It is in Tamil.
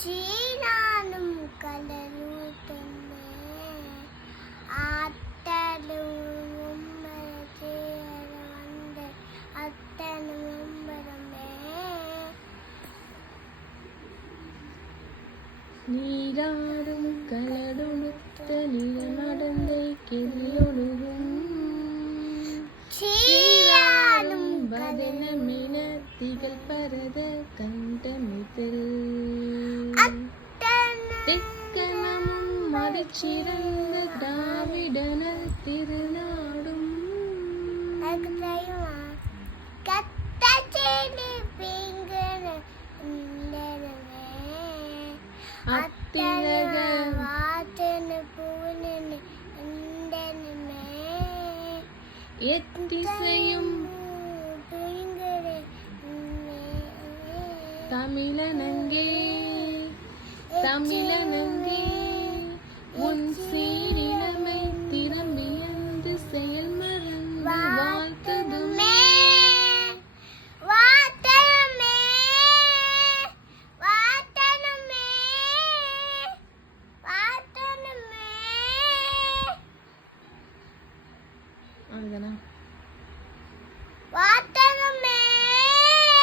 சீனானும் கடலூட்டமே ஆத்தலும் வந்த அத்தனும் நீராடும் கடலுடுத்த நிலநடந்தை கெதிலொழுகும் சீரானும் பதனமின திகழ் பரத கண்டமிதில் தெக்கணமும் மதிச்சிறந்த திராவிடன திருநாடும் அத்திலக எத்திசையும் தமிழனங்கே தமிழனங்கே உன் சீரிழமை திரும்பியந்து செயல் மறந்து வாழ்த்ததும்